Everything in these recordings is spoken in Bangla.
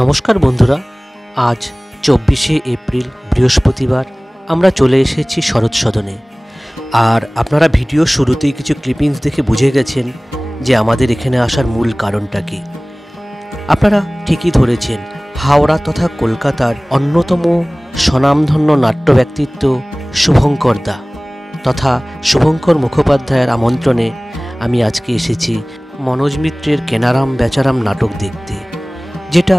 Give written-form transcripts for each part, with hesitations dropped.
নমস্কার বন্ধুরা, আজ 24শে এপ্রিল বৃহস্পতিবার আমরা চলে এসেছি শরৎ সদনে। আর আপনারা ভিডিও শুরুতেই কিছু ক্লিপিংস দেখে বুঝে গেছেন যে আমাদের এখানে আসার মূল কারণটা কি। আপনারা ঠিকই ধরেছেন, হাওড়া তথা কলকাতার অন্যতম স্বনামধন্য নাট্য ব্যক্তিত্ব শুভঙ্কর দা তথা শুভঙ্কর মুখোপাধ্যায়ের আমন্ত্রণে আমি আজকে এসেছি মনোজ মিত্রের কেনারাম বেচারাম নাটক দেখতে, যেটা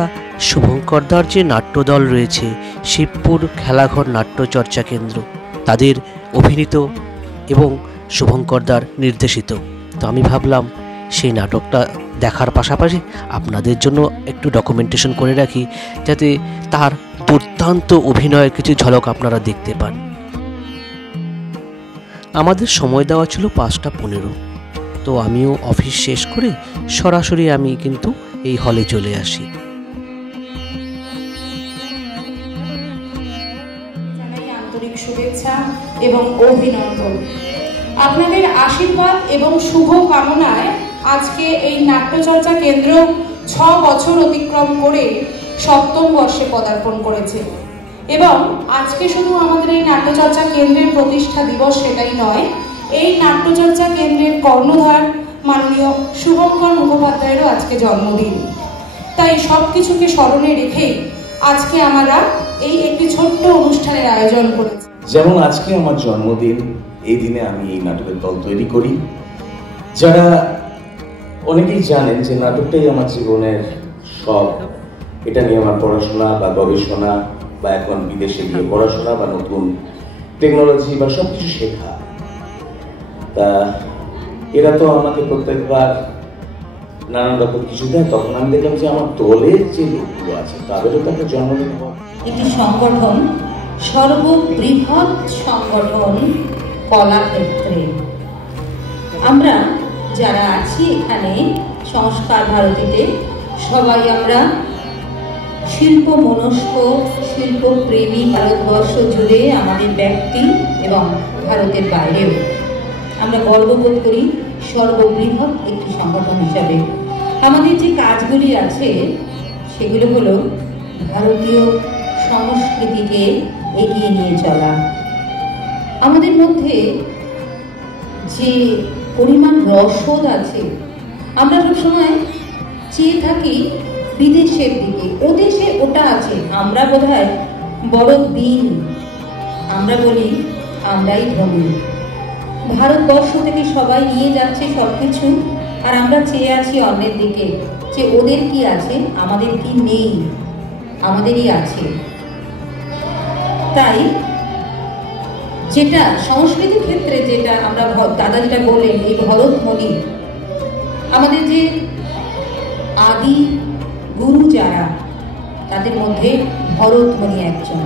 শুভঙ্করদার যে নাট্যদল রয়েছে শিবপুর খেলাঘর নাট্যচর্চা কেন্দ্র, তাদের অভিনীত এবং শুভঙ্করদার নির্দেশিত। তো আমি ভাবলাম সেই নাটকটা দেখার পাশাপাশি আপনাদের জন্য একটু ডকুমেন্টেশন করে রাখি, যাতে তার দুর্দান্ত অভিনয়ের কিছু ঝলক আপনারা দেখতে পান। আমাদের সময় দেওয়া ছিল 5:15, তো আমিও অফিস শেষ করে সরাসরি আমি কিন্তু এই হলে চলে আসি। আন্তরিক শুভেচ্ছা এবং অভিনন্দন, আপনাদের আশীর্বাদ এবং শুভ কামনায় আজকে এই নাট্যচর্চা কেন্দ্র 6 বছর অতিক্রম করে 7ম বর্ষে পদার্পণ করেছে। এবং আজকে শুধু আমাদের এই নাট্যচর্চা কেন্দ্রের প্রতিষ্ঠা দিবস সেটাই নয়, এই নাট্যচর্চা কেন্দ্রের কর্ণধার মাননীয় শুভঙ্কর মুখোপাধ্যায়েরও আজকে জন্মদিন। তাই সব কিছুকে স্মরণে রেখেই আজকে আমরা এই একটি ছোট্ট অনুষ্ঠানের আয়োজন করেছি। যেমন আজকে আমার জন্মদিন, এই দিনে আমি এই নাটকের দল তৈরি করি। যারা অনেকেই জানেন যে নাটকটাই আমার জীবনের সব, এটা নিয়ে আমার পড়াশোনা বা গবেষণা বা এখন বিদেশে গিয়ে পড়াশোনা বা নতুন টেকনোলজি বা সব কিছু শেখা। তা এরা তো আমাকে প্রত্যেকবার নানান রকম কিছু দেয়, তখন আমি দেখলাম যে আমার দলের যে লোকগুলো আছে তাদেরও তো একটা জন্মদিন। একটি সংগঠন, সর্ববৃহৎ সংগঠন কলাক্ষেত্রে। আমরা যারা আছি এখানে সংস্কার ভারতীতে, সবাই আমরা শিল্প মনস্ক, শিল্পপ্রেমী, ভারতবর্ষ জুড়ে আমাদের ব্যক্তি এবং ভারতের বাইরেও আমরা গর্ববোধ করি সর্ববৃহৎ একটি সংগঠন হিসাবে। আমাদের যে কাজগুলি আছে সেগুলো হলো ভারতীয় সংস্কৃতিকে এগিয়ে নিয়ে চলা। আমাদের মধ্যে যে পরিমাণ রসদ আছে, আমরা সবসময় চেয়ে থাকি বিদেশের দিকে, ওদেশে ওটা আছে, আমরা বোধহয় বড় দিন, আমরা বলি আমরাই ধনী। ভারতবর্ষ থেকে সবাই নিয়ে যাচ্ছে সবকিছু, আর আমরা চেয়ে আছি অন্যের দিকে যে ওদের কি আছে, আমাদের কি নেই, আমাদেরই আছে। তাই যেটা সংস্কৃতির ক্ষেত্রে যেটা আমরা দাদা যেটা বললেন, এই ভরতমণি, আমাদের যে আদি গুরু যারা, তাদের মধ্যে ভরতমণি একজন।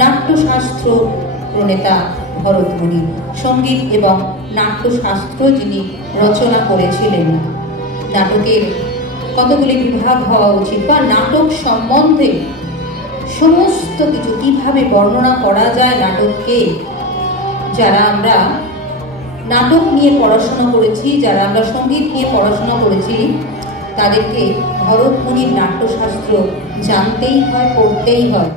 নাট্যশাস্ত্র প্রণেতা ভরতমণি, সঙ্গীত এবং নাট্যশাস্ত্র যিনি রচনা করেছিলেন। নাটকের কতগুলি বিভাগ হওয়া উচিত বা নাটক সম্বন্ধে সমস্ত কিছু কিভাবে বর্ণনা করা যায় নাটককে, যারা আমরা নাটক নিয়ে পড়াশোনা করেছি, যারা আমরা সঙ্গীত নিয়ে পড়াশোনা করেছি, তাদেরকে ভরতমণির নাট্যশাস্ত্র জানতেই হয়, পড়তেই হয়।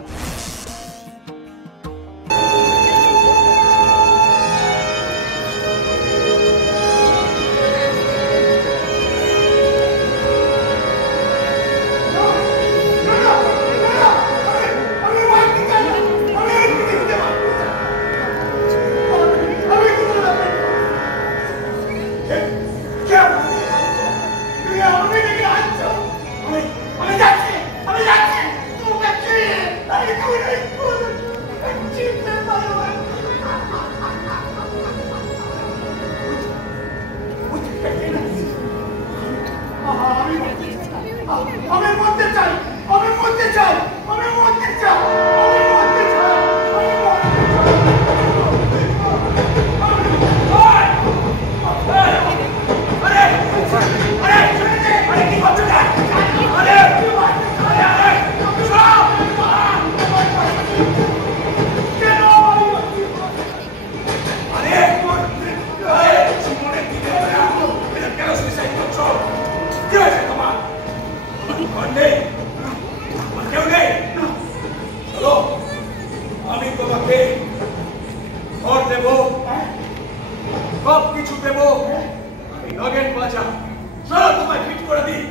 আরে বাঁচা, চলো তোমায় ফিট করে দিই।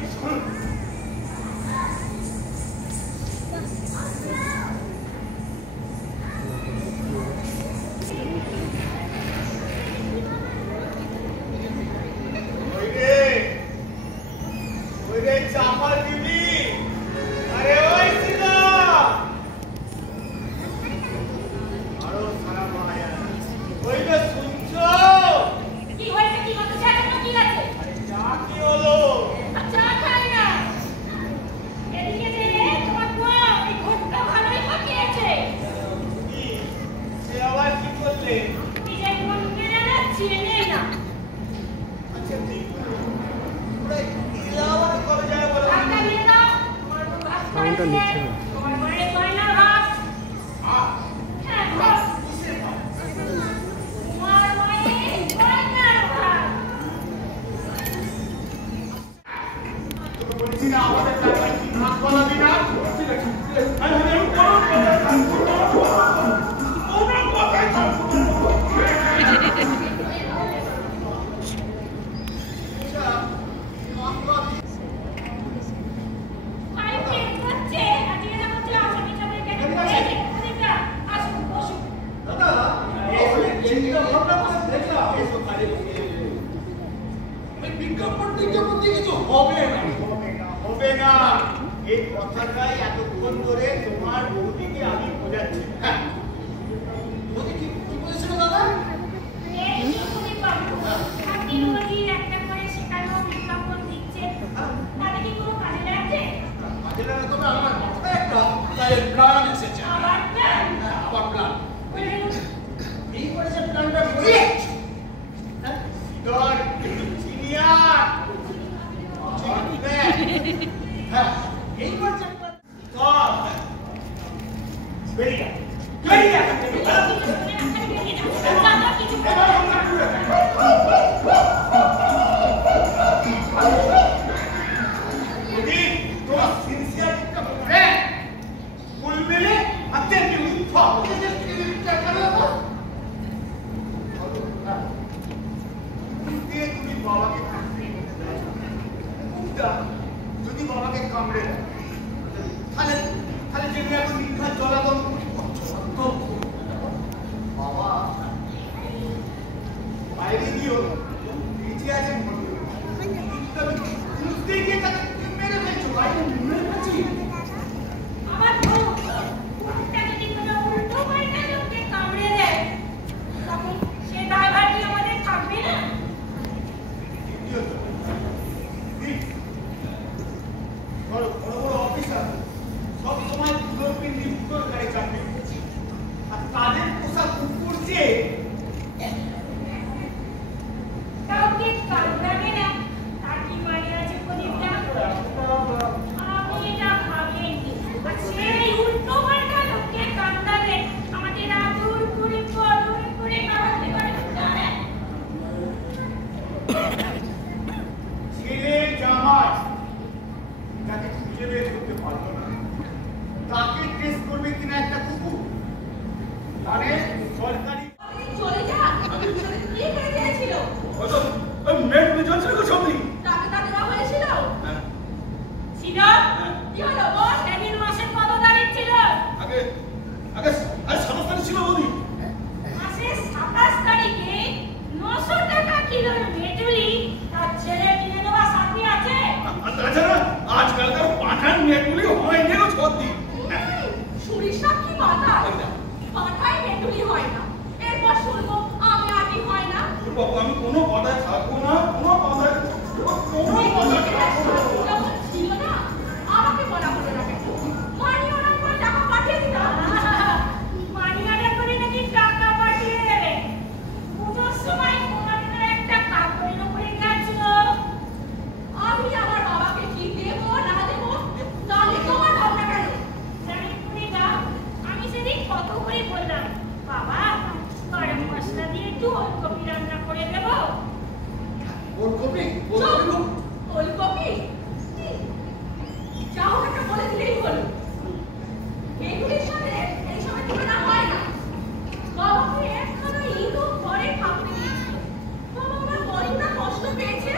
পেয়েছে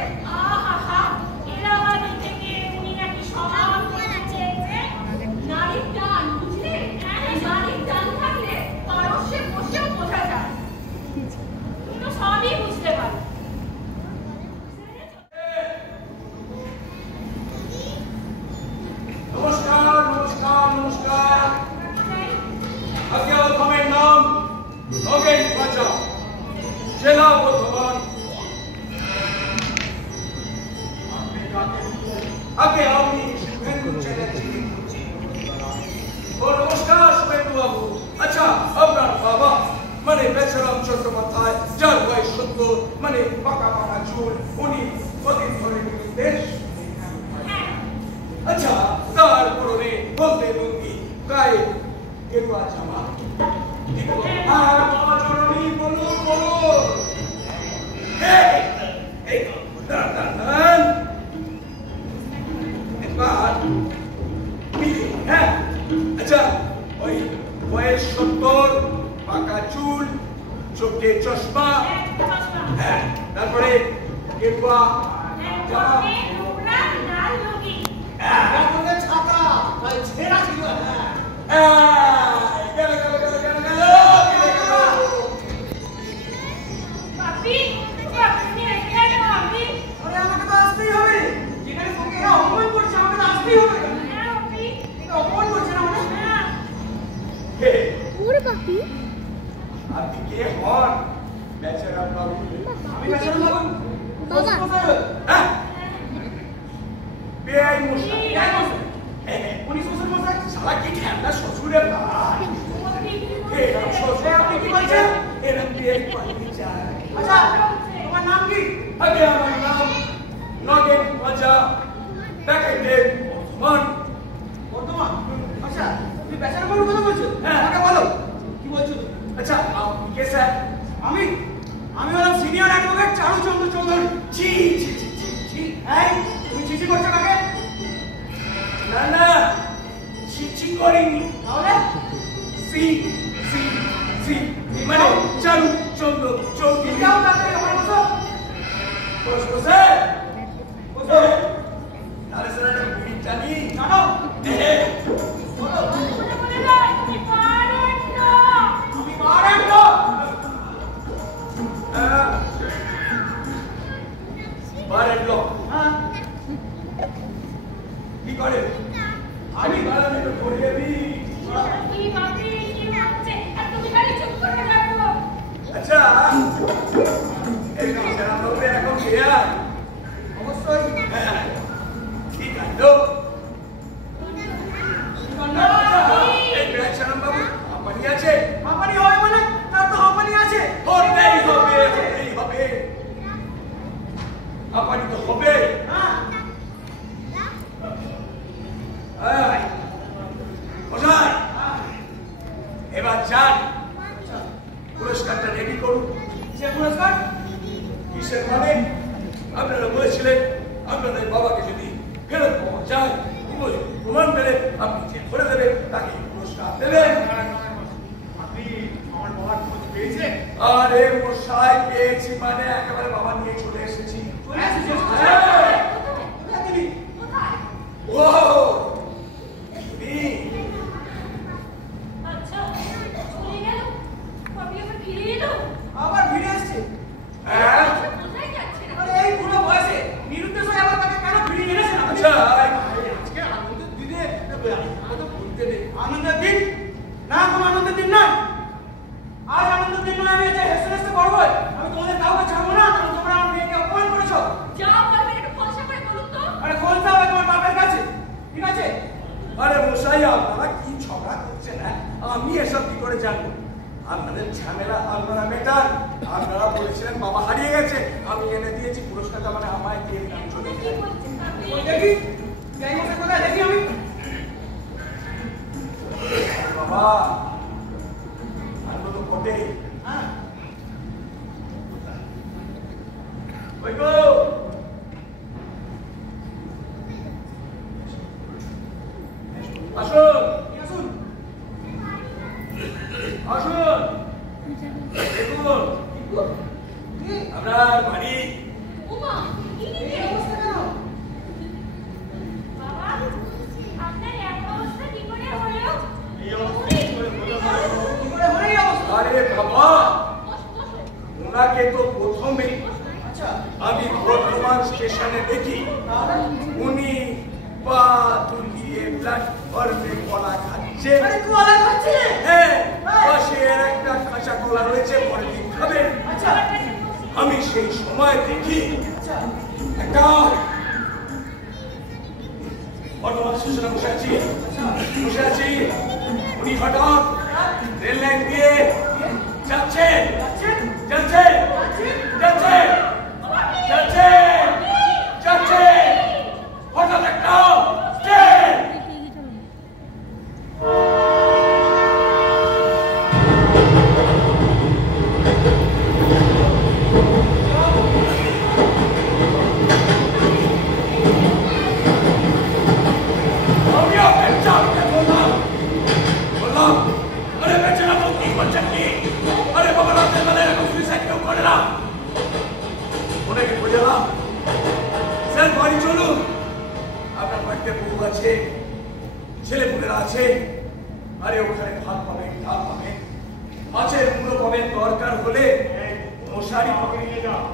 দাঁড়ান। এবার মিলিয়ে, হ্যাঁ। আচ্ছা, ওই বয়স 70, পাকা চুল, চোখে চশমা, হ্যাঁ, তারপরে গেরুয়া জামা, ছেঁড়া ছিল। গেল গেল গেল গেল গেল আরে আমাকে তো আসতেই হবে। যেখানে সঙ্গে এরা অপমান করছে আমাকে তো আসতেই হবে। এটা অপমান করছে না মানে? আপনি কে হন? বেচারা বাবু। আমি বেচারা বাবু। বাবা। হ্যাঁ, বেআই মশাই। বেআই মশাই? হ্যাঁ, হ্যাঁ। উনি শ্বশুর মশাই? শালা কি ঠান্ডা শ্বশুরের ভাই। এরম শ্বশুর আপনি কি বলছেন? এরম বিয়ে করতে চায়। আচ্ছা, তোমার নাম কি? আগে আমার নাম নগেন রাজা, ব্যাকেটের ওসমান। বর্তমান। আচ্ছা, তুমি বেচারা বাবুর কথা বলছো? হ্যাঁ। আমাকে বলো। কি বলছো তুমি? আচ্ছা, আপনি কে স্যার? আমি হলাম সিনিয়র অ্যাডভোকেট চারুচন্দ্র চৌধুরী। জি জি জি জি জি। এই, তুমি চিঠি করছো কাকে? না না, চিঠি করিনি। তাহলে? সি সি সি মানে চারু চন্দ্র চৌধুরী। যাও কাকে? আমার বসো। বসো স্যার। বসো। তাহলে স্যার একটা বিড়ি টানি। জানো? বলো। আমি পারেন তো? বারের লোক হ্যাঁ। কি করে? আমি বারানে তো করিয়ে দিই। আচ্ছা, এই বেচারা লোকের এখন খেয়া। অবশ্যই। হ্যাঁ, কি কাণ্ড। এই বেচারা বাবু আমারই আছে। হাঁপানি হবে মানে? তার তো হাঁপানি আছে। হতেই হবে, হতেই হবে। আমারই তো হবে। হ্যাঁ। এই, মশাই, এবার যান, পুরস্কারটা রেডি করুন। সে পুরস্কার? কিসের মানে? আপনারা বলেছিলেন আপনাদের বাবাকে যদি ফেরত পাওয়া যায়, উপযুক্ত প্রমাণ পেলে আপনি যে করে দেবেন তাকে পুরস্কার দেবেন। আপনি আমার বাবার খোঁজ পেয়েছেন? আরে মশাই, পেয়েছি মানে একেবারে বাবা নিয়ে চলে এসেছি। চলে এসেছেন? হ্যাঁ। কোথায় তিনি? ও তুমি আবার ফিরে এসেছে? হ্যাঁ? আরে এই বুড়ো বয়সে নিরুদ্দেশ হয়ে আবার তাকে কেন ফিরিয়ে এনেছেন আপনি? আচ্ছা, আজকে আনন্দের দিনে তো বলতে নেই। আনন্দের দিন? না, কোনো আনন্দের দিন নয়। আজ আনন্দের দিন নয়, আমি এটা হেসে হেসে করবো। আমি তোমাদের কাউকে ছাড়বো না, কারণ তোমরা আমার মেয়েকে অপমান করেছো। আরে খোলসা হবে তোমার বাপের কাছে, ঠিক আছে? আরে মশাই, আপনারা কি ঝগড়া করছেন? হ্যাঁ, আমি এসব কি করে জানবো? আপনাদের ঝামেলা আপনারা মেটান। আপনারা বলেছিলেন বাবা হারিয়ে গেছে, আমি এনে দিয়েছি পুরস্কারটা, মানে আমায় দিয়ে দিলাম, চলে গেছে। ওই দেখি, যাই মশাই কোথায় দেখি আমি? বাবা আনন্দ তো বটেই। হ্যাঁ। ওই গো, আসুন আসুন। আসুন, দেখুন কি? আপনার বাড়ি। এই অবস্থা কেন? এই অবস্থা কি করে হলো? কি করে হলো এই অবস্থা? আরে বাবা, ওনাকে তো প্রথমে আচ্ছা, আমি বর্ধমান স্টেশনে দেখি তাহলে? উনি পা তুলিয়ে প্ল্যাটফর্মে কলা খাচ্ছে। আরে কোয়ালা খাচ্ছে? হ্যাঁ, পাশে এর একটা কাঁচা কলা রয়েছে, পরে দিন খাবেন। আচ্ছা, আমি সেই সময় দেখি আচ্ছা। একটা বর্ধমান স্টেশনে বসে আছি, উনি হঠাৎ রেল লাইন দিয়ে যাচ্ছেন, যাচ্ছেন? যাচ্ছেন, যাচ্ছেন, যাচ্ছেন, যাচ্ছেন, হঠাৎ একটা ট্রেন। বাড়িতে বউ আছে, ছেলেপুলেরা আছে, আরে ওখানে ভাত পাবেন, ডাল পাবেন, মাছের মুড়ো পাবেন, দরকার হলে মশারি পকেটে নিয়ে যাও।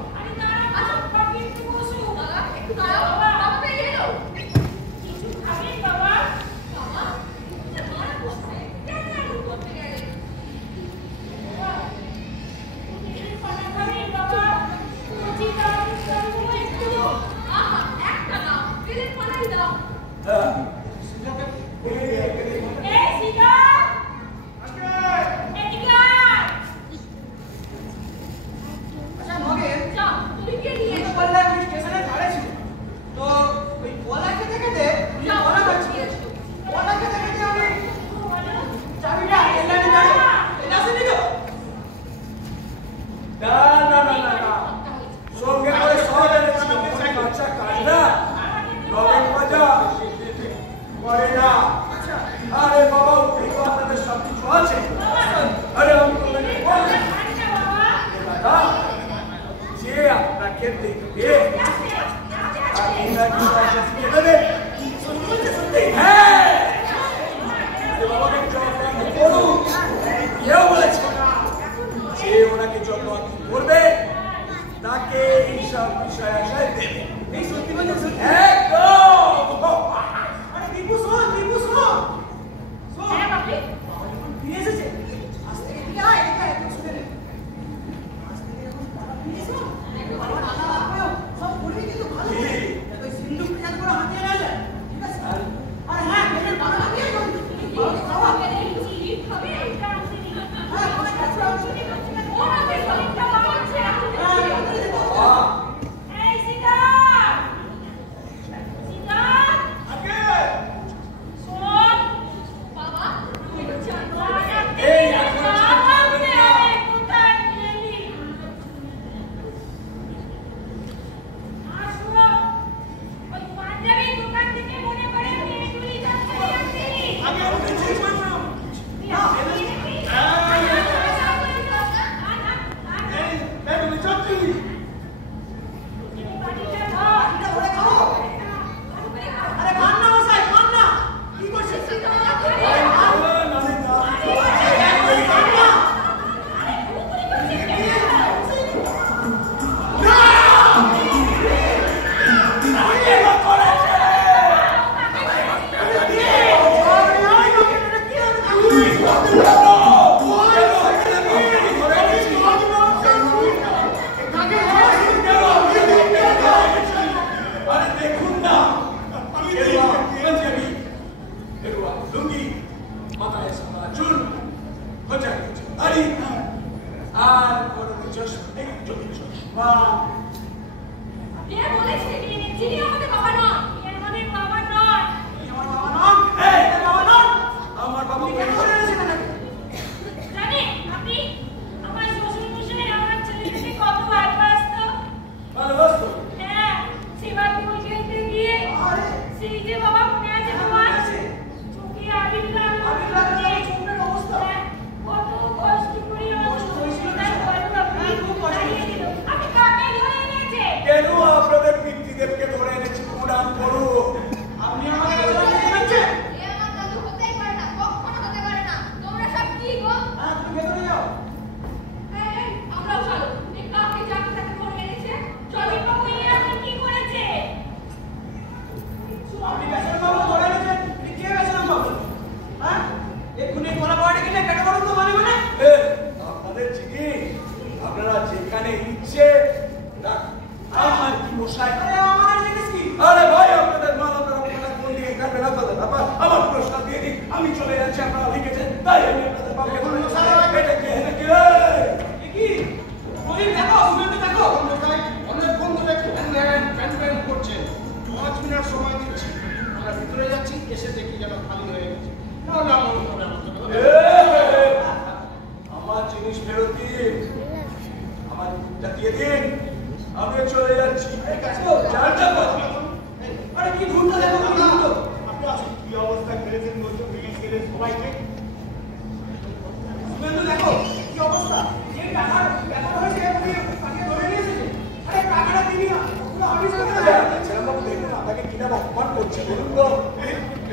আচ্ছা বলুন তো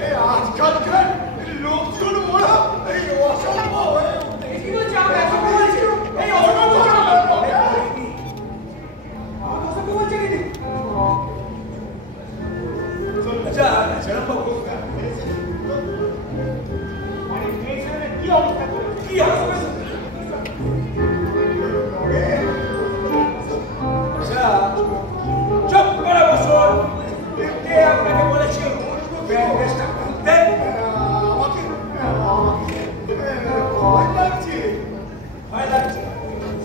এই আজকালকার লোকজন ওরা এই অসম্ভব কি বলছে আমরা এসব বলছি এই অসম্ভব অসম্ভব বলছে কি আচ্ছা সেরকম বাবু আরে মেয়েছেলে কি অবস্থা করেছে কি অবস্থা আচ্ছা চুপ করে বসুন কে আপনাকে বলেছে ব্যান্ডেজটা খুলতে আমাকে ভয় লাগছে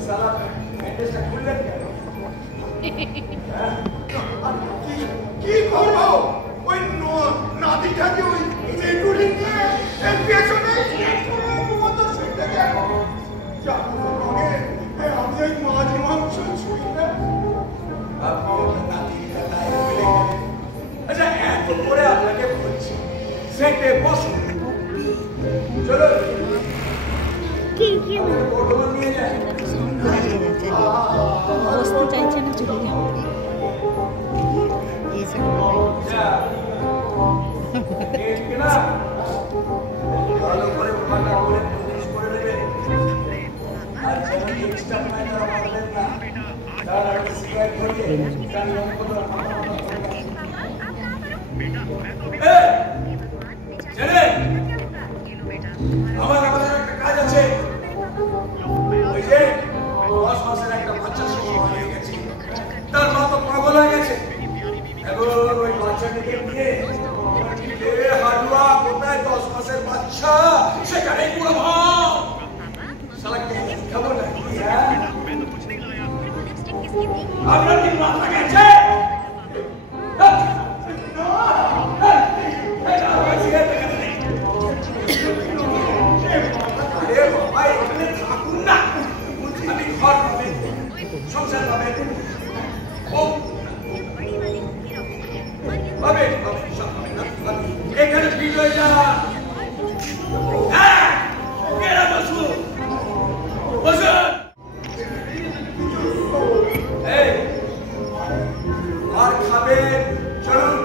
সালা ব্যান্ডেজটা খুললেন কেন কি করবো ওই নাদিটাকে ওই নেটুলি নিয়ে এর পেছনে মতো শুনতে গেল আমি ওই মাছ মাংস ছুঁই না আচ্ছা এত করে আপনাকে বলছি সেটে বসুন চলো বর্তমান নিয়ে যায় বসতে চাইছে না চলে যাবে ভালো করে ভালো করে প্রদেশ করে দেবে আর যেন এক্সট্রা মাইনার আমাদের না তার আগে সিগারেট ধরিয়ে তার লক্ষ্য ছেলে আমার একটা কাজ আছে ওই যে 10 মাসের একটা বাচ্চা শিশু হয়ে গেছে তার মা তো পাগল হয়ে গেছে এখন ওই বাচ্চাটাকে নিয়ে হালুয়া কোথায় 10 মাসের বাচ্চা সেখানে পুরো ভাব শালা খাবো না আপনার কি মাথা গেছে আমি ঘর পাবে সংসার পাবে পাবে এখানে বিজয়টা হ্যাঁ কেরা বসু বসুন এই আর খাবে চলুন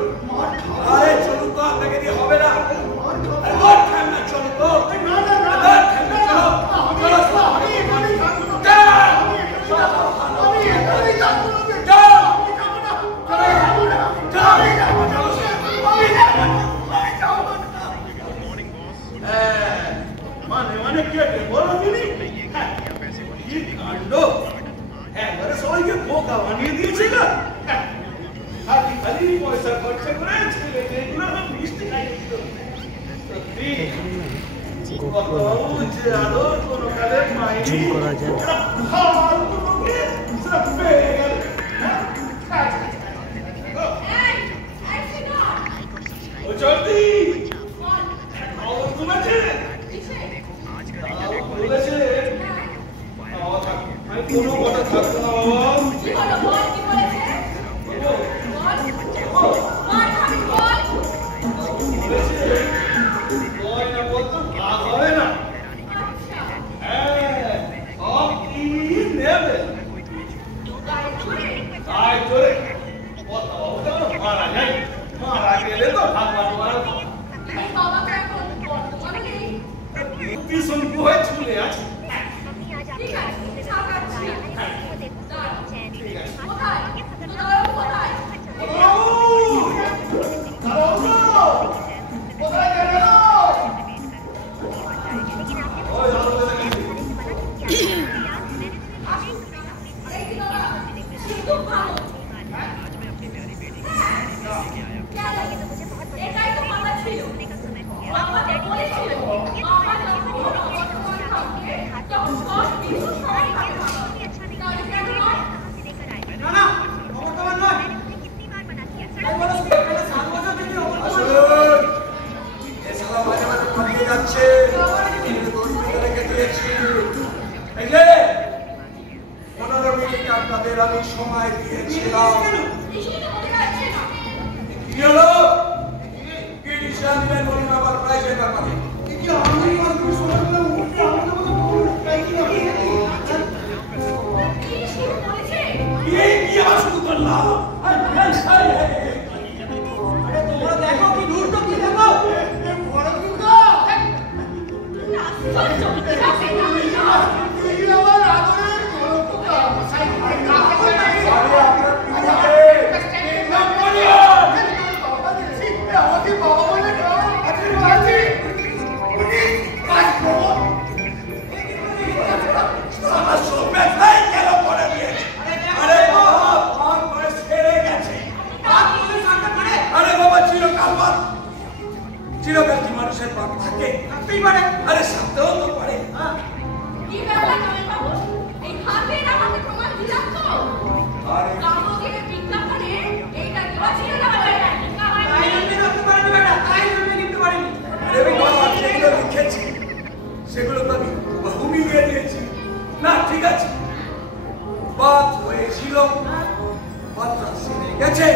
আরে চলুন তো আপনাকে দিয়ে হবে না আর খান না চলুন তো মানে কে বলো তুমি কি কাণ্ড একবারে সবাইকে বোকা বানিয়ে দিয়েছিল খালি খালি পয়সা খরচ করে ছেলেগুলো মিষ্টি খাই দিত সত্যি কত যে আদর কোনো কালে মাইনি করা যায় ও জলদি খবর ঘুমাচ্ছে বলেছে আমি কোনো কথা থাকতো না বলতো ভাগ হবে না হ্যাঁ সব কি নেবে তাই করে মারা যায় মারা গেলে তো ভাগ বাটোয়ারা বিশঙ্কু হয়ে চলে আছে আপনাদের আমি সময় দিয়েছিলাম মানুষের বাপ থাকে? থাকতেই পারে। আরে সাথেও তো পারে। কি ব্যাপার জামাইবাবু? এই হাতের আমাকে প্রমাণ দিলাম তো। আরে কামকে বিজ্ঞাপনে এইটা দেওয়া ছিল না বেটা। তাই জন্য রাখতে পারেনি বেটা, তাই জন্য লিখতে পারেনি। আরে বাবা, যেগুলো লিখেছি সেগুলো তো আমি বহু মিলিয়ে দিয়েছি। না ঠিক আছে, বাদ হয়েছিল, বাদটা সেরে গেছে।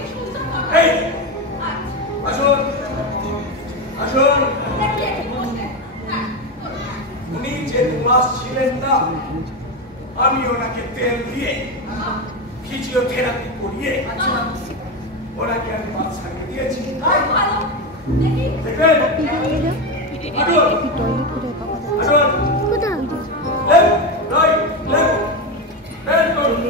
এই সুন্দর কথা। এই আসুন আসুন, উনি যে 2 মাস ছিলেন না, আমি ওনাকে তেল দিয়ে ফিজিওথেরাপি করিয়ে ওনাকে আমি বাদ সারিয়ে দিয়েছি। ভালো। দেখি দেখবেন? আসুন আসুন, লেফট রাইট লেফট বের করুন।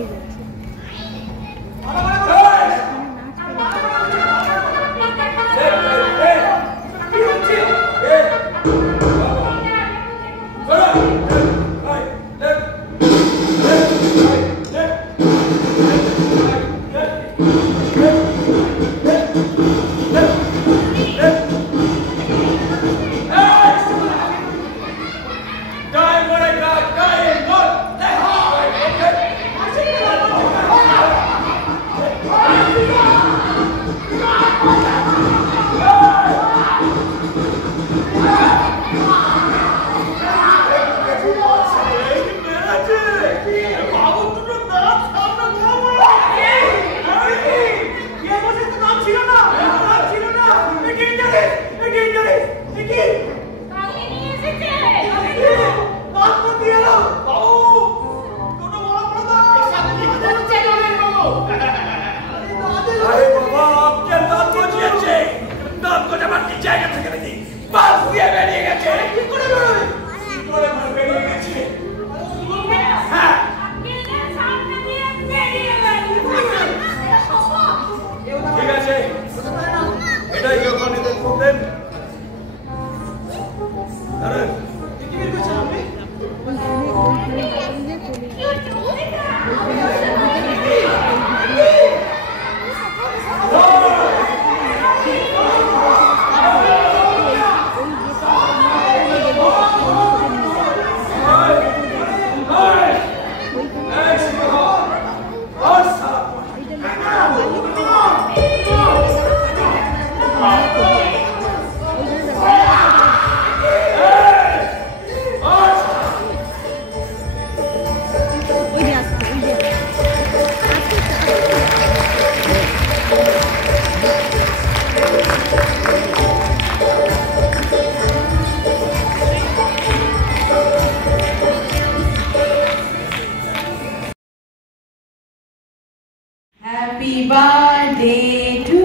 Happy birthday to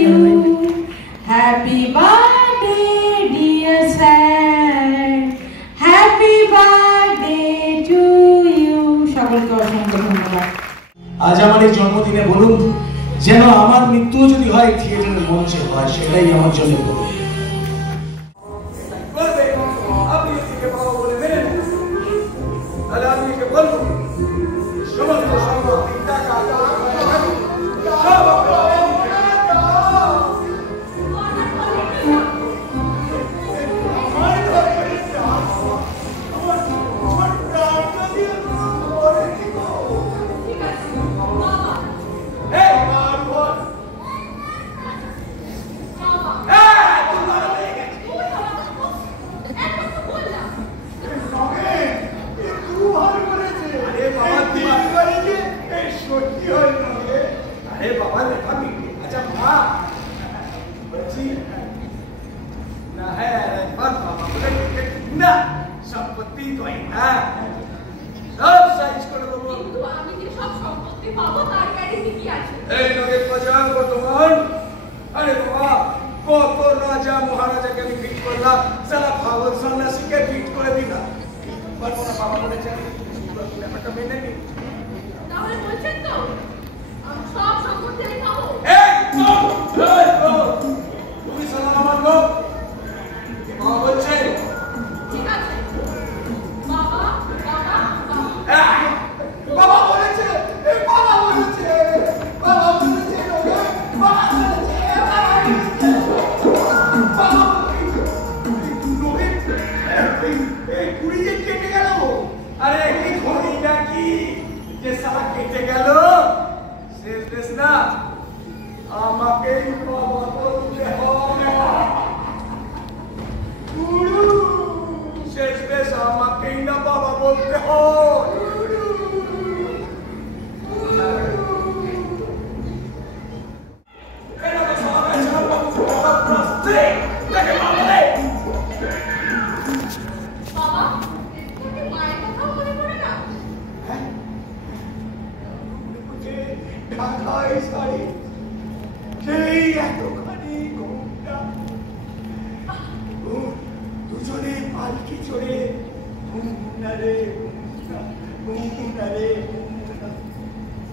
you. Happy birthday, dear sir. Happy birthday to you. সকলকে অসংখ্য ধন্যবাদ। আজ আমার এই জন্মদিনে বলুন, যেন আমার মৃত্যুও যদি হয় থিয়েটারের মঞ্চে হয়, সেটাই আমার জন্য বলুন। আপনি এদিকে বাবা বলে মেনে নিন, তাহলে আমি একে বলবো সমস্ত সম্পত্তি টাকা সব সম্পত্তি কই না, সব সাইজ করে দেবো। কিন্তু আমি যে সব সম্পত্তি পাবো তার গ্যারান্টি কি আছে? এই লোকের বাজার বর্তমান। আরে বাবা, কত রাজা মহারাজাকে আমি ফিট করলাম, সারা ভাগল সন্ন্যাসীকে ফিট করে দিলাম। পারবো না, বাবা বলেছে ব্যাপারটা মেনে নি। তাহলে বলছেন তো আমি সব সম্পত্তি আমি পাবো? একদম তুমি সালাম আমার লোক বাবা বলছে। ঠিক আছে বাবা বাবা বাবা বলেছে, বাবা বলেছে, বাবা বলেছে, বাবা বলেছে, বাবা বলেছে, বাবা বলেছে। এতখানি ঘুমটা দুজনে পালকি চড়ে ঘুমনারে ঘুমনারে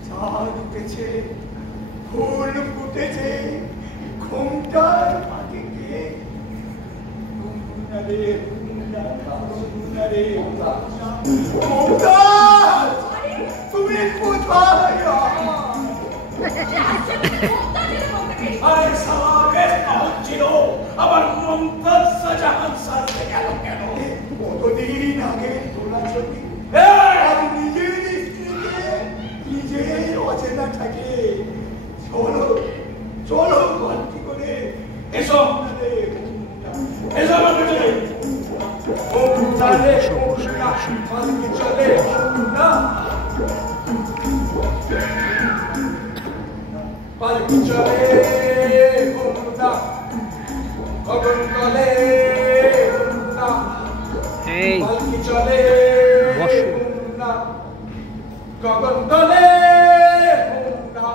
চাঁদ উঠেছে ফুল ফুটেছে ঘুমটার মাটিতে ঘুমনারে ঘুমনারে তুমি কোথায় আরে সাহেব ছিল আমার মমতাজ শাহজাহান স্যার গেল কেন কতদিন আগে তোলা ছবি আর নিজের স্ত্রীকে নিজের অচেনা থাকে চলো চলো গল্পি করে এসো এসো আমার পেছনে চলে চলে না পালকি চলে ঘুমটা গগন তলে ঘুমটা পালকি চলে ঘুমটা গগন তলে ঘুমটা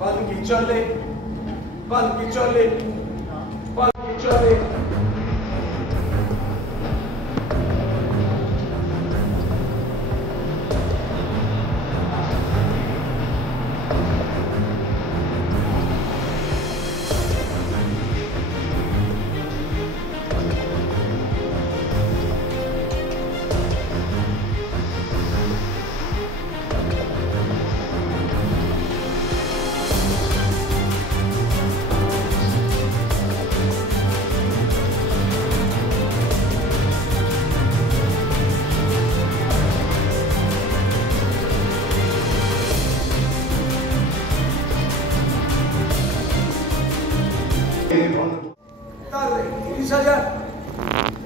পালকি চলে পালকি চলে পালকি চলে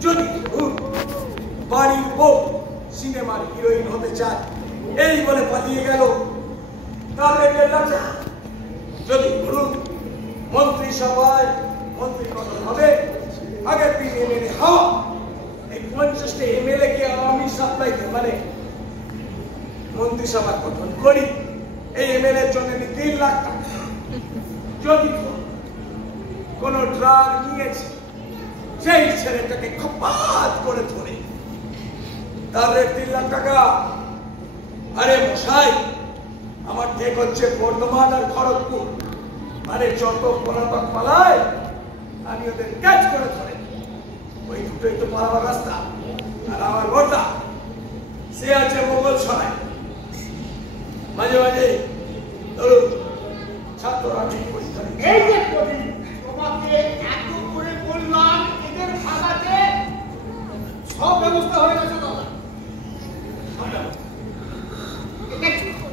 যদি বাড়ির বউ সিনেমার হিরোইন হতে চায় এই বলে পালিয়ে গেল তাহলে যদি ধরুন মন্ত্রিসভায় মন্ত্রী গঠন হবে আগের দিন এমএলএ হওয়া এই 50টা এমএলএ কে আমি সাপ্লাই মানে মন্ত্রিসভা গঠন করি এই এমএলএ জন্য 3 লাখ টাকা যদি কোন ড্রাগ নিয়েছে সেই ছেলেটাকে খপাত করে ধরে তাহলে 3 লাখ টাকা আরে মশাই আমার ঠিক হচ্ছে বর্ধমান আর খড়গপুর আরে যত পলাতক পালায় আমি ওদের ক্যাচ করে ধরে ওই দুটোই তো পালাবার রাস্তা আর আমার বর্দা সে আছে মোগল সরাই মাঝে মাঝে ধরুন ছাত্ররা ঠিক পরীক্ষা এই যে তোমাকে এত করে বললাম এদের ভাগাতে সব ব্যবস্থা হয়ে গেছে দাদা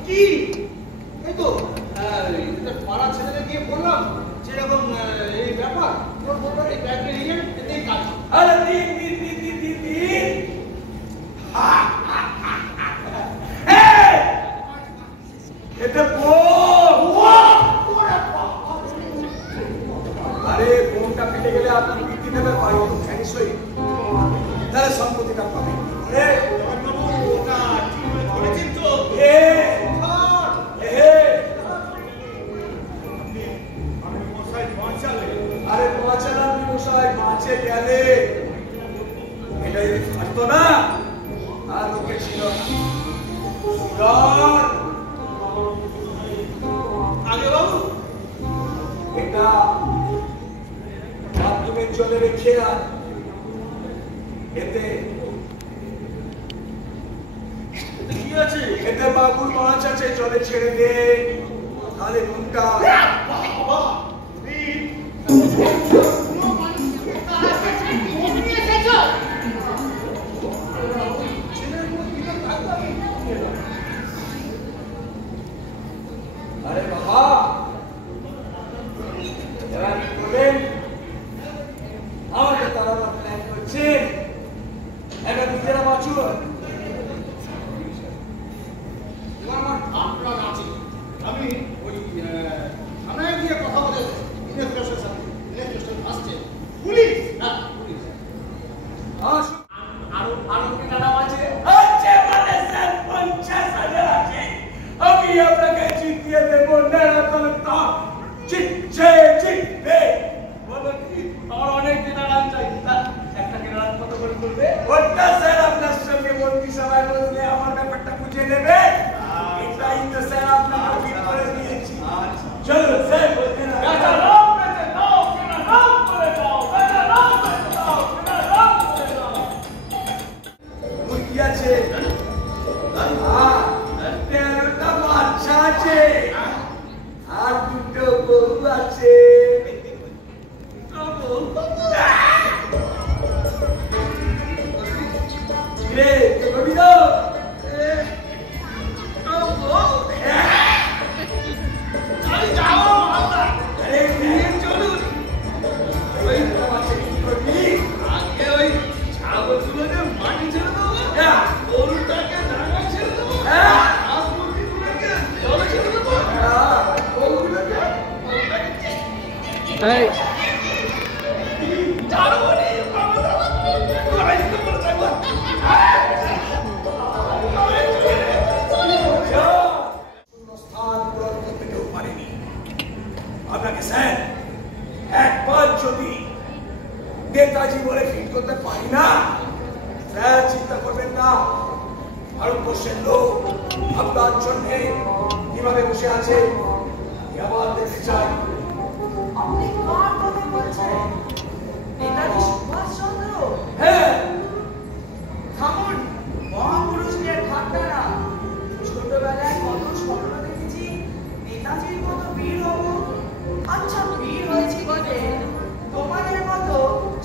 কি এই তো পাড়া ছেলেদের গিয়ে বললাম সেরকম এই ব্যাপার তোর বললো এই ব্যাগটা নিয়ে এতেই কাজ আরে এটা আরে বোনটা পেটে গেলে আপনার বৃদ্ধি দেবে পাই তাহলে সম্পত্তিটা পাবে আরে বাঁচালাম মশাই বাঁচে গেলে এটা যদি থাকতো না আর লোকে ছিল আগে বাবু এটা বাথরুমের জলে রেখে আর এতে কি আছে এতে বাবুর মাছ আছে জলে ছেড়ে দে তাহলে ঘুমটা আরে বাবা এবার কি করবেন আমাকে তারা প্ল্যান করছে একটা নিজেরা বাঁচুন আমার আপনার আছে আমি ওই আপনাকে স্যার একবার যদি নেতাজি বলে ফিট করতে পারি না, স্যার চিন্তা করবেন না, ভারতবর্ষের লোক আপনার জন্য কিভাবে বসে আছে আবার দেখতে চাই। আপনি কার কথা বলছেন? নেতাজি সুভাষচন্দ্র? হ্যাঁ, থামুন, মহাপুরুষদের ঠাট্টা না। ছোটবেলায় কত স্বপ্ন দেখেছি নেতাজির মতো বীর হব। আচ্ছা, বীর হয়েছি বটে, তোমাদের মতো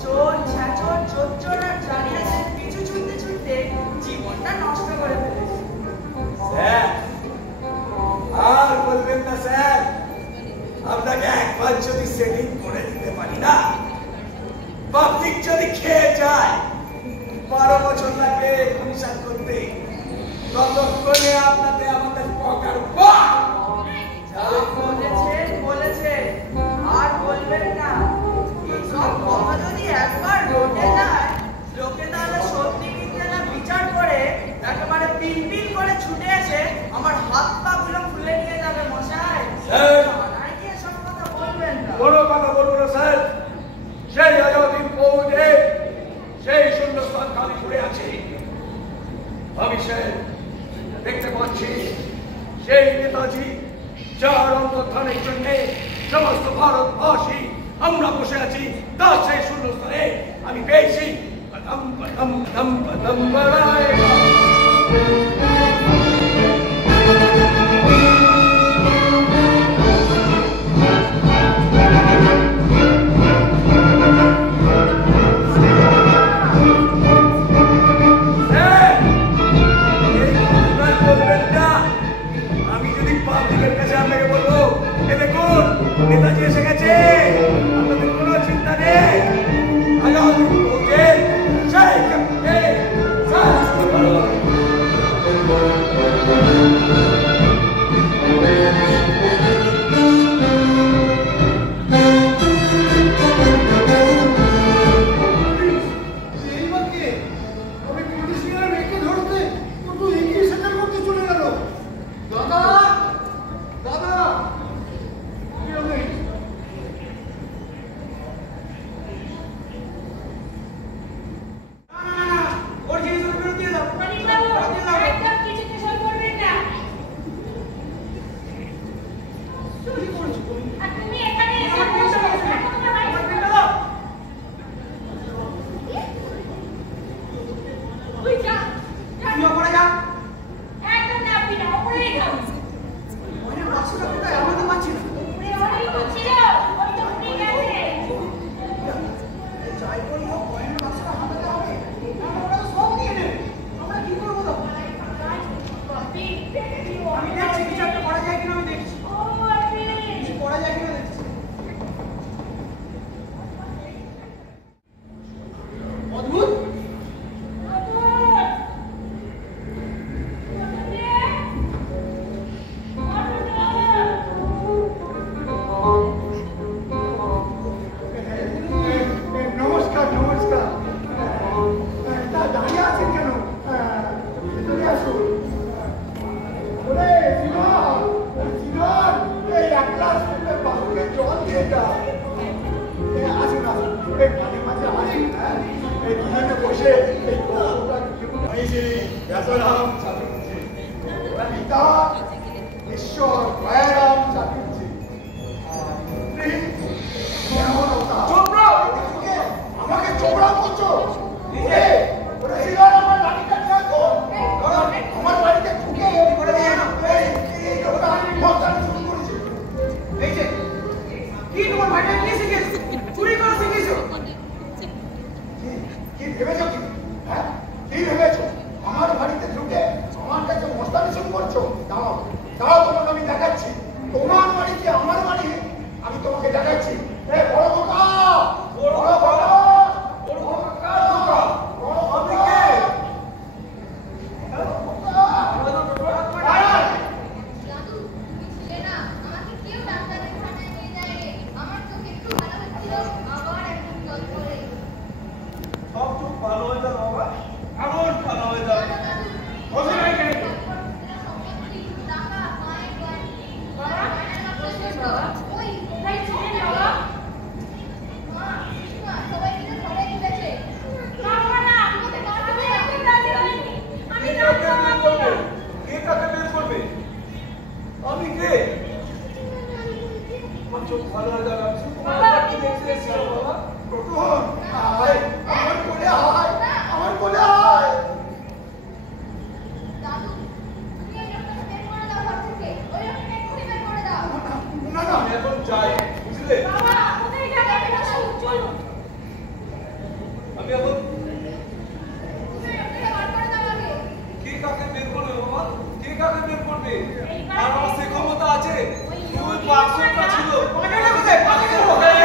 চোর ছ্যাচর চোর আর জালিয়াতের পিছু ছুটতে ছুটতে জীবনটা নষ্ট করে ফেলেছি। স্যার আর বলবেন না স্যার, আপনাকে একবার যদি সেটিং করে দিতে পারি না, পাবলিক যদি খেয়ে যায় 12 বছর লাগবে কমিশন করতে, ততক্ষণে আপনাকে আমাদের পকার বলেছে আর বলবেন না। এইসব কথা যদি একবার রোটে যায়, লোকে তাহলে সত্যি মিথ্যা বিচার করে একেবারে পিন পিন করে ছুটে এসে আমার হাত পা গুলো খুলে নিয়ে যাবে মশাই। এসব কথা বলবেন না। কোনো কথা বলবো না স্যার। সেই আজাদিন ফৌজে সেই শূন্যস্থান খালি পড়ে আছে। আমি স্যার দেখতে পাচ্ছি সেই নেতাজি যার অন্তর্ধানের জন্য সমস্ত ভারতবাসী আমরা বসে আছি, তার সেই শূন্যস্থানে আমি পেয়েছি আমি যদি পাবলিকের কাছে আপনাকে বলবো, এ দেখুন নেতাজি এসে গেছে, আপনাদের কোনো চিন্তা নেই। আজাদিন ফৌজের সেই ক্যাপ্টেন ঈশ্বর দয়ারাম চাটুর্যে আমাকে চোপড়া করছো। আমার বাড়িতে ঢুকে এই যে কি তোমার বাড়িতে কি শিখেছো? চুরি করা শিখেছো? কি ভেবেছো? কি হ্যাঁ কি ভেবেছো? আমার বাড়িতে ঢুকে আমার কাছে মস্তানি শুরু করছো? দাঁড়াও দাঁড়াও, তোমাকে আমি দেখাচ্ছি। তোমার বাড়ি কি আমার বাড়ি, আমি তোমাকে দেখাচ্ছি। বড় কথা বড় কথা দাদু, তুমি ছিলে না, আমাকে কেউ ডাক্তারের খানায় নিয়ে যায় রে। আমার চোখ একটু ভালো আবার একদম জল পড়ে সব চোখ ভালো হয়ে যাবে বাবা, এমন ভালো হয়ে যাবে। বসে নাই কেন? টাকা মায়ের গ্যারান্টি বাবা, বাবা ওই তাই ছিলেন বাবা? মা সবাই মিলে ঘরে গেছে না বাবা না, আমাকে আমি বাঁচাবে একদম রাজি হইনি। আমি কে নাচবো কাকে বের আমি করবে? না। কে কাকে বের করবে? আমি কে? আমার চোখ ভালো হয়ে যাবে। আমি শুধু তোমার বাড়িতে দেখতে এসেছিলাম বাবা। টোটন, আয়, আমার কোলে আয়, আমার কোলে আয়। দাদু তুমি এই লোকটাকে বের করে দাও ঘর থেকে ওই লোকটাকে এক্ষুনি বের করে দাও না না, আমি এখন যাই, বুঝলে? বাবা, কোথায় যাবেন? চলুন। আমি এখন তুমি লোকটাকে বার করে দাও আগে কে কাকে বের করবে বাবা? কে কাকে বের করবে? আর আমার সে ক্ষমতা আছে? ওই বাক্সটা ছিল। পাঠাটা কোথায়? পাঠাটা কোথায়?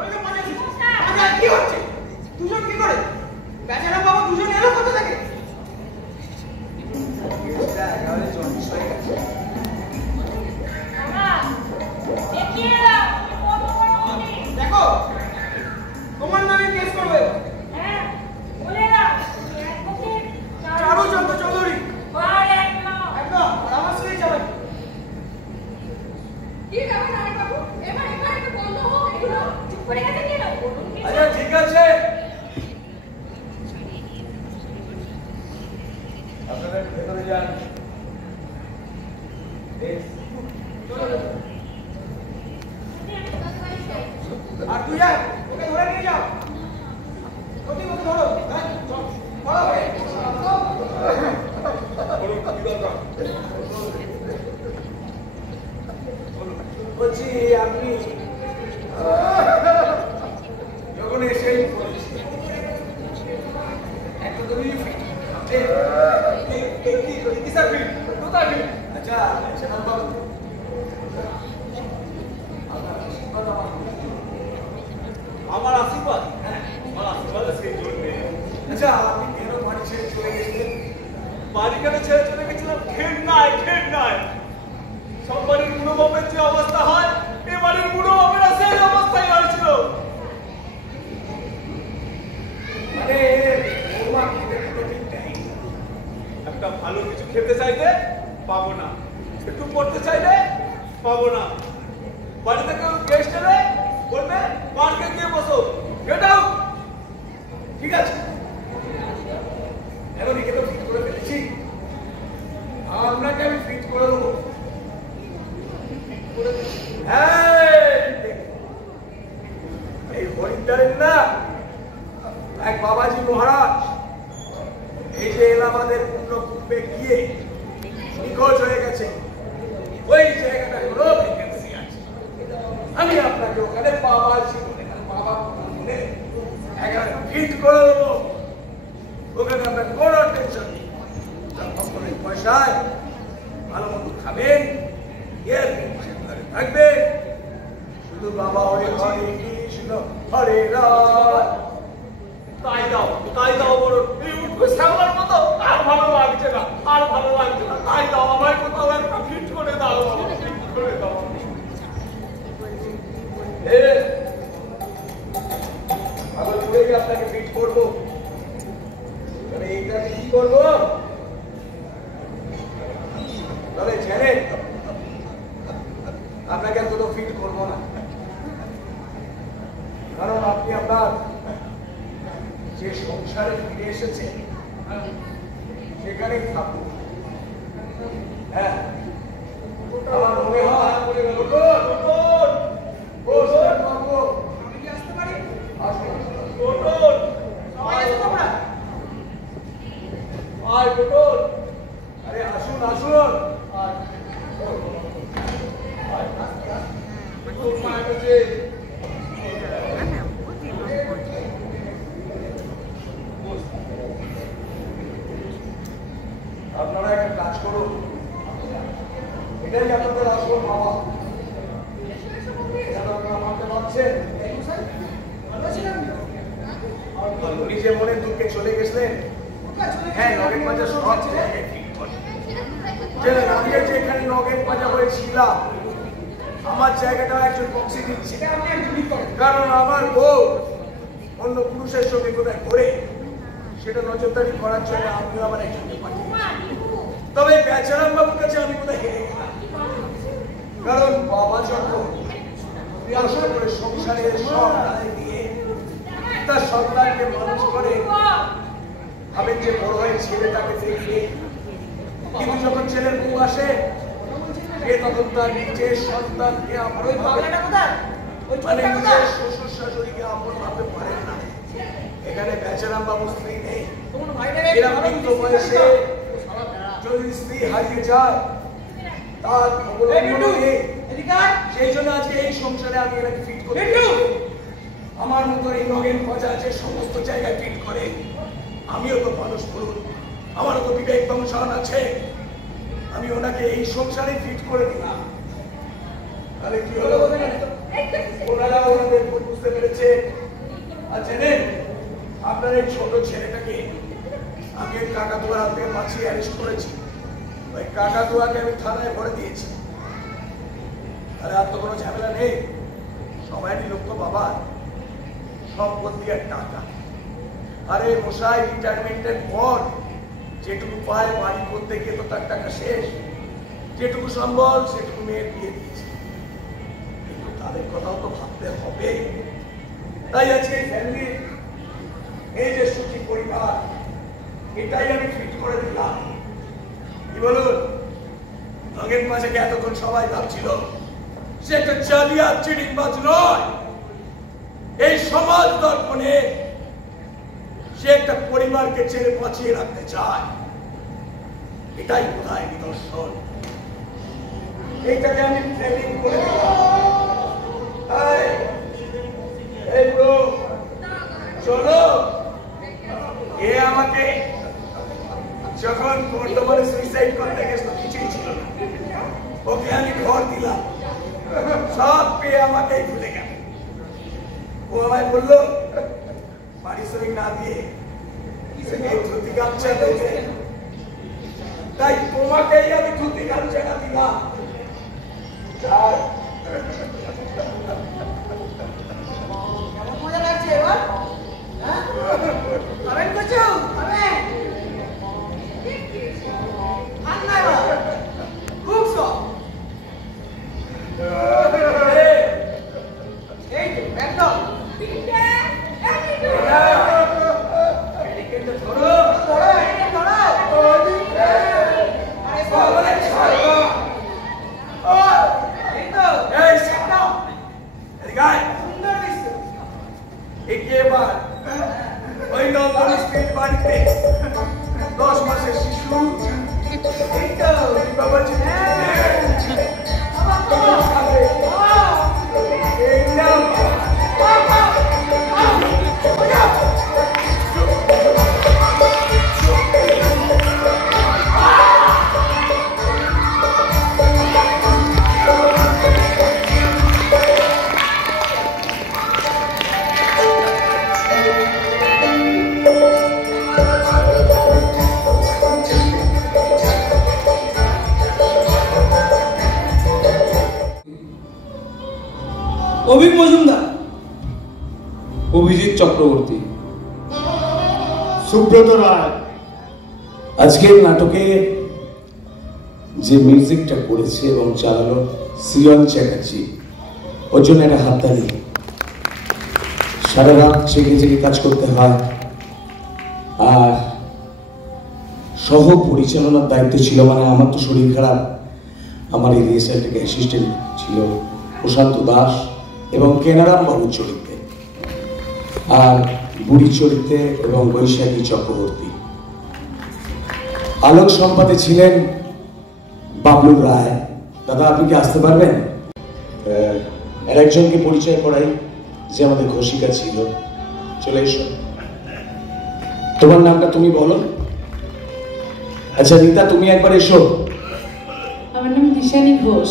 ওইটা পাঠাচ্ছিস। পাঠা, কি হচ্ছে? দুজন কি করে? বেচারা বাবা দুজন এলো কোথা থেকে? বাবা, দেখিয়ে দাও, তুমি কত বড় পুলিশ। দেখো, তোমার নামে কেস করবে। হ্যাঁ, বলে দাও। অ্যাডভোকেট চারুচন্দ্র চৌধুরী। আর এক নয়। একদম, আর আমার স্ত্রী চালাকি। কি ব্যাপার নারায়ণ বাবু এবার একটু বন্ধ হোক এগুলো চুপ করে গেছে কেন বলুন কিছু। আচ্ছা ঠিক আছে, আপনারা ভেতরে যান। আর তুই যা, ওকে ধরে নিয়ে যাও। ওকে ধরো, হ্যাঁ, চল, ধরো ওকে। বলুন, কি দরকার? বলছি আপনি যখন এসেই একটা তো রিফিট কিসার ফিট কোথায় ফিট? আচ্ছা সেটা বাবু আমার আশীর্বাদ, হ্যাঁ আমার আশীর্বাদ সেই জন্যে। আচ্ছা আপনি কেন বাড়ি ছেড়ে চলে গেছিলেন? বাড়ি কেন ছেড়ে চলে গেছিলাম? খেট নাই সব বাড়ির বুড়ো বাপের যে অবস্থা হয় এ বাড়ির বুড়ো বাপেরা সেই অবস্থায় হয়েছিল। মানে বৌমা খেতে ঠিক নেই, একটা ভালো কিছু খেতে চাইলে পাবো না, একটু পড়তে চাইলে পাবো না, বাড়িতে কেউ গেস্ট এলে বলবে পার্কে গিয়ে বসো, গেট আউট। ঠিক আছে, এখন একে তো ফিট করে ফেলেছি, আপনাকে আমি ফিট করে দেবো। এই হরিদ্বারের না এক বাবাজি মহারাজ এই যে এলাহাবাদের পূর্ণকূপে গিয়ে নিখোঁজ হয়ে গেছে, ওই জায়গাটা কোনো ভ্যাকেন্সি আছে। আমি আপনাকে ওখানে বাবাজি বাবা বলে একেবারে ফিট করে দেবো। ওখানে আপনার কোনো টেনশন নেই, পয়সায় ভালো মতো খাবেন, থাকবেন, শুধু বাবা হরে হরে কৃষ্ণ হরে রাম তাই দাও বড়। এই উঠবে শ্যামলার মতো আর ভালো লাগছে না, তাই দাও আমায় কোথাও একটা ফিট করে দাও, ফিট করে দাও। আবার ঘুরে আপনাকে ফিট করবো, তাহলে এইটাকে কি করবো? তবে ছেড়ে আপনাকে এত ফিট করবো না, কারণ আপনি আপনার যে সংসারে ফিরে এসেছেন সেখানে থাকুন। হ্যাঁ আমার মনে হয় আমি কি আসতে পারি? আরে আসুন আসুন, আপনারা একটা কাজ করুন, এটাই আপনাদের আসল বাবা, আপনারা মানতে পারছেন? নিজে মনে দুঃখে চলে গেছিলেন, হ্যাঁ নগেন পাজা সব জায়গায় ঠিক করে। আমি যে এখানে নগেন পাজা হয়েছিলাম আমার জায়গাটা একজন বক্সি দিচ্ছে, কারণ আমার বউ অন্য পুরুষের সঙ্গে কোথায় ঘোরে সেটা নজরদারি করার জন্য আমিও আমার একজনকে পাঠিয়েছি। তবে বেচারাম বাবুর কাছে আমি কোথায় হেরে গেলাম, কারণ বাবা যখন কষ্ট করে সংসারের সব দায় দিয়ে তার সন্তানকে মানুষ করে ভাবেন যে বড় হয়ে ছেলেটাকে দেখবে, কিন্তু যখন ছেলের বউ আসে তখন তার নিজের সন্তানকে আপন মানে নিজের শ্বশুর শাশুড়িকে আপন ভাবতে পারেন না। এখানে বেচারাম বাবু স্ত্রী নেই, এরকম বয়সে যদি স্ত্রী হারিয়ে যায় তার নেই, সেই জন্য আজকে এই সংসারে আমি এটাকে ফিট করতে আমার মতো এই নগেন পচা আছে সমস্ত জায়গায় ফিট করে। আমিও তো মানুষ বলুন, আমারও তো বিবেক দংশন আছে, আমি ওনাকে এই সংসারে ফিট করে দিলাম। তাহলে কি হলো, ওনারা ওনাদের বুঝতে পেরেছে। আর জানেন আপনার এই ছোট ছেলেটাকে আমি কাকাতুয়ার হাত থেকে বাঁচিয়ে অ্যারেস্ট করেছি, ওই কাকাতুয়াকে আমি থানায় ভরে দিয়েছি। তাহলে আর তো কোনো ঝামেলা নেই, সবাই লোক তো বাবা সম্পত্তি আর টাকা। আরে মশাই রিটায়ারমেন্টের পর যেটুকু পায় বাড়ি করতে গিয়ে তো তার টাকা শেষ, যেটুকু সম্বল সেটুকু মেয়ের বিয়ে দিয়েছে, কিন্তু তাদের কথাও তো ভাবতে হবে। তাই আজকে ফ্যামিলি এই যে সুখী পরিবার এটাই আমি ফিট করে দিলাম। কি বলুন, নগেন মাঝেকে এতক্ষণ সবাই ভাবছিল সে একটা জালিয়া চিড়িংবাজ নয়, এই সমাজ দর্পণে সে একটা পরিবারকে ছেড়ে বাঁচিয়ে রাখতে চায়, এটাই বোধহয় নিদর্শন। এইটাকে আমি ট্রেনিং করে দিলাম। এই ব্রো চলো, এ আমাকে যখন বর্তমানে সুইসাইড করতে গেছিল কিছুই ছিল না, ওকে আমি ঘর দিলাম, সব পেয়ে আমাকেই ভুলে গেল। ও আমায় বললো পারিশ্রমিক না দিয়ে ধুতি গামছা দেবে, তাই তোমাকেই আমি ধুতি গামছাটা দিলাম। কেমন মজা লাগছে এবার? কমেন্ট করছো? খুব শখ এই একদম ওই নন্দন স্ট্রিট বাড়িতে 10 মাসের শিশু বাবাজি অভিক মজুমদার, অভিজিৎ চক্রবর্তী, সুব্রত রায়। আজকের নাটকে যে মিউজিকটা করেছে এবং চালালো শ্রীয়ন চ্যাটার্জি, ওর জন্য একটা হাততালি। সারা রাত জেগে জেগে কাজ করতে হয়, আর সহ পরিচালনার দায়িত্ব ছিল, মানে আমার তো শরীর খারাপ, আমার এই রিহার্সালটাকে অ্যাসিস্ট্যান্ট ছিল প্রশান্ত দাস এবং কেনারাম বাবুর চরিত্রে, আর বুড়ি চরিত্রে এবং বৈশাখী চক্রবর্তী। আলোক সম্পাদে ছিলেন বাবলু রায়। দাদা আপনি কি আসতে পারবেন? আর একজনকে পরিচয় করাই, যে আমাদের ঘোষিকা ছিল। চলে এসো। তোমার নামটা তুমি বলো। আচ্ছা রীতা তুমি একবার এসো। আমার নাম দিশানি ঘোষ।